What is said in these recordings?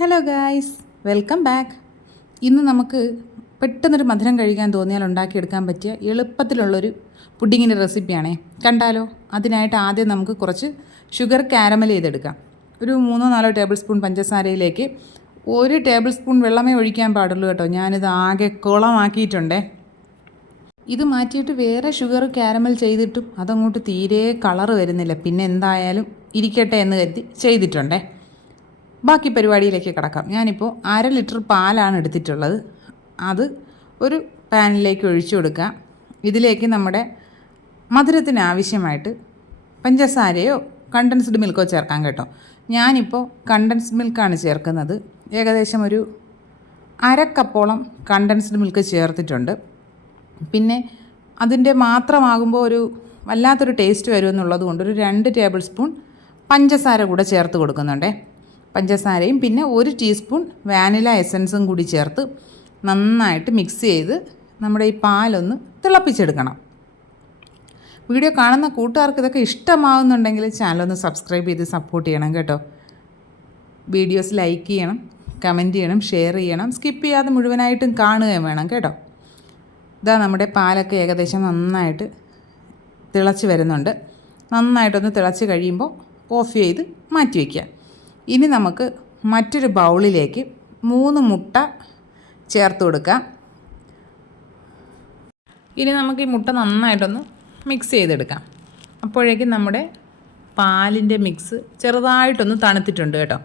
Hello guys welcome back ഇന്ന് നമുക്ക് പെട്ടെന്നൊരു മധുരം കഴിക്കാൻ തോന്നിയാൽ ഉണ്ടാക്കിയെടുക്കാൻ പറ്റിയ എളുപ്പത്തിലുള്ളൊരു പുഡിങ്ങിന്റെ റെസിപ്പിയാണേ. കണ്ടാലോ? അതിനായിട്ട് ആദ്യം നമുക്ക് കുറച്ച് ഷുഗർ കാരമൽ ചെയ്തെടുക്കാം. ഒരു മൂന്നോ നാലോ ടേബിൾ സ്പൂൺ പഞ്ചസാരയിലേക്ക് ഒരു ടേബിൾ സ്പൂൺ വെള്ളമേ ഒഴിക്കാൻ പാടുള്ളൂ കേട്ടോ. ഞാനിത് ആകെ കുളമാക്കിയിട്ടുണ്ടേ. ഇത് മാറ്റിയിട്ട് വേറെ ഷുഗർ കാരമൽ ചെയ്തിട്ടും അതങ്ങോട്ട് തീരെ കളർ വരുന്നില്ല. പിന്നെ എന്തായാലും ഇരിക്കട്ടെ എന്ന് കരുതി ചെയ്തിട്ടുണ്ടേ. ബാക്കി പരിപാടിയിലേക്ക് കിടക്കാം. ഞാനിപ്പോൾ അര ലിറ്റർ പാലാണ് എടുത്തിട്ടുള്ളത്. അത് ഒരു പാനിലേക്ക് ഒഴിച്ചു കൊടുക്കുക. ഇതിലേക്ക് നമ്മുടെ മധുരത്തിന് ആവശ്യമായിട്ട് പഞ്ചസാരയോ കണ്ടൻസ്ഡ് മിൽക്കോ ചേർക്കാം കേട്ടോ. ഞാനിപ്പോൾ കണ്ടൻസ്ഡ് മിൽക്കാണ് ചേർക്കുന്നത്. ഏകദേശം ഒരു അര കപ്പോളം കണ്ടൻസ്ഡ് മിൽക്ക് ചേർത്തിട്ടുണ്ട്. പിന്നെ അതിന്റെ മാത്രമാകുമ്പോൾ ഒരു വല്ലാത്തൊരു ടേസ്റ്റ് വരുമെന്നുള്ളത് കൊണ്ട് ഒരു രണ്ട് ടേബിൾ സ്പൂൺ പഞ്ചസാര കൂടെ ചേർത്ത് കൊടുക്കുന്നുണ്ടേ. പഞ്ചസാരയും പിന്നെ ഒരു ടീസ്പൂൺ വാനില എസൻസും കൂടി ചേർത്ത് നന്നായിട്ട് മിക്സ് ചെയ്ത് നമ്മുടെ ഈ പാലൊന്ന് തിളപ്പിച്ചെടുക്കണം. വീഡിയോ കാണുന്ന കൂട്ടുകാർക്ക് ഇതൊക്കെ ഇഷ്ടമാവുന്നുണ്ടെങ്കിൽ ചാനലൊന്ന് സബ്സ്ക്രൈബ് ചെയ്ത് സപ്പോർട്ട് ചെയ്യണം കേട്ടോ. വീഡിയോസ് ലൈക്ക് ചെയ്യണം കമന്റ് ചെയ്യണം ഷെയർ ചെയ്യണം സ്കിപ്പ് ചെയ്യാതെ മുഴുവനായിട്ടും കാണുകയും വേണം കേട്ടോ. ഇതാ നമ്മുടെ പാലൊക്കെ ഏകദേശം നന്നായിട്ട് തിളച്ച് വരുന്നുണ്ട്. നന്നായിട്ടൊന്ന് തിളച്ച് കഴിയുമ്പോൾ ഓഫ് ചെയ്ത് മാറ്റി വയ്ക്കുക ഇനി നമുക്ക് മറ്റൊരു ബൗളിലേക്ക് മൂന്ന് മുട്ട ചേർത്ത് കൊടുക്കാം. ഇനി നമുക്ക് ഈ മുട്ട നന്നായിട്ടൊന്ന് മിക്സ് ചെയ്തെടുക്കാം. അപ്പോഴേക്കും നമ്മുടെ പാലിന്റെ മിക്സ് ചെറുതായിട്ടൊന്ന് തണുത്തിട്ടുണ്ട് കേട്ടോ.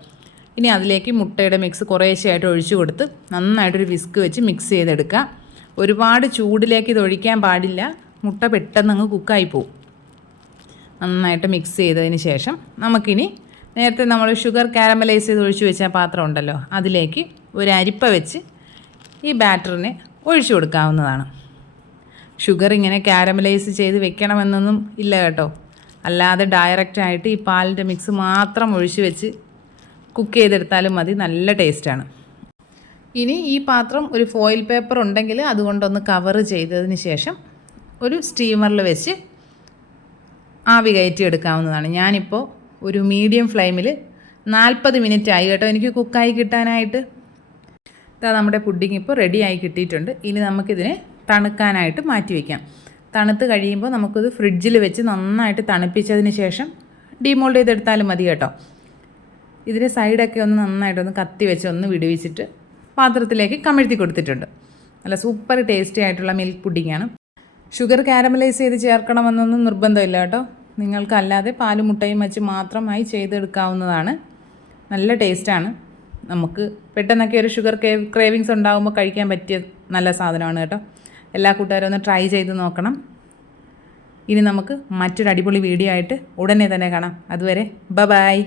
ഇനി അതിലേക്ക് മുട്ടയുടെ മിക്സ് കുറേശ്ശെയായിട്ട് ഒഴിച്ചു കൊടുത്ത് നന്നായിട്ടൊരു വിസ്ക് വെച്ച് മിക്സ് ചെയ്തെടുക്കുക ഒരുപാട് ചൂടിലേക്ക് ഇത് ഒഴിക്കാൻ പാടില്ല. മുട്ട പെട്ടെന്ന് അങ്ങ് കുക്കായി പോവും. നന്നായിട്ട് മിക്സ് ചെയ്തതിന് ശേഷം നമുക്കിനി നേരത്തെ നമ്മൾ ഷുഗർ കാരമലൈസ് ചെയ്ത് ഒഴിച്ചു വെച്ച പാത്രം ഉണ്ടല്ലോ അതിലേക്ക് ഒരു അരിപ്പ വെച്ച് ഈ ബാറ്ററിനെ ഒഴിച്ചു കൊടുക്കാവുന്നതാണ്. ഷുഗർ ഇങ്ങനെ കാരമലൈസ് ചെയ്ത് വെക്കണമെന്നൊന്നും ഇല്ല കേട്ടോ. അല്ലാതെ ഡയറക്റ്റായിട്ട് ഈ പാലിന്റെ മിക്സ് മാത്രം ഒഴിച്ചു വെച്ച് കുക്ക് ചെയ്തെടുത്താലും മതി നല്ല ടേസ്റ്റാണ് ഇനി ഈ പാത്രം ഒരു ഫോയിൽ പേപ്പർ ഉണ്ടെങ്കിൽ അതുകൊണ്ടൊന്ന് കവർ ചെയ്തതിന് ശേഷം ഒരു സ്റ്റീമറിൽ വെച്ച് ആവി കയറ്റി എടുക്കാവുന്നതാണ് ഞാനിപ്പോൾ ഒരു മീഡിയം ഫ്ലെയിമിൽ നാൽപ്പത് മിനിറ്റ് ആയി കേട്ടോ. എനിക്ക് കുക്കായി കിട്ടാനായിട്ട്. ഇതാ നമ്മുടെ പുഡിങ് ഇപ്പോൾ റെഡി ആയി കിട്ടിയിട്ടുണ്ട്. ഇനി നമുക്കിതിനെ തണുക്കാനായിട്ട് മാറ്റി വയ്ക്കാം തണുത്ത് കഴിയുമ്പോൾ നമുക്കിത് ഫ്രിഡ്ജിൽ വെച്ച് നന്നായിട്ട് തണുപ്പിച്ചതിന് ശേഷം ഡീമോൾഡ് ചെയ്തെടുത്താലും മതി കേട്ടോ. ഇതിന്റെ സൈഡൊക്കെ ഒന്ന് നന്നായിട്ടൊന്ന് കത്തി വെച്ച് ഒന്ന് വിടുവിച്ചിട്ട് പാത്രത്തിലേക്ക് കമിഴ്ത്തി കൊടുത്തിട്ടുണ്ട്. നല്ല സൂപ്പർ ടേസ്റ്റി ആയിട്ടുള്ള മിൽക്ക് പുഡിങ്ങാണ് ഷുഗർ കാരമലൈസ് ചെയ്ത് ചേർക്കണമെന്നൊന്നും നിർബന്ധമില്ല കേട്ടോ. നിങ്ങൾക്ക് അല്ലാതെ പാലും മുട്ടയും വെച്ച് മാത്രമായി ചെയ്തെടുക്കാവുന്നതാണ്. നല്ല ടേസ്റ്റാണ്. നമുക്ക് പെട്ടെന്നൊക്കെ ഒരു ഷുഗർ കേ ക്രേവിങ്സ് ഉണ്ടാകുമ്പോൾ കഴിക്കാൻ പറ്റിയ നല്ല സാധനമാണ് കേട്ടോ. എല്ലാ കൂട്ടുകാരും ഒന്ന് ട്രൈ ചെയ്ത് നോക്കണം. ഇനി നമുക്ക് മറ്റൊരു അടിപൊളി വീഡിയോ ആയിട്ട് ഉടനെ തന്നെ കാണാം. അതുവരെ ബ ബായ്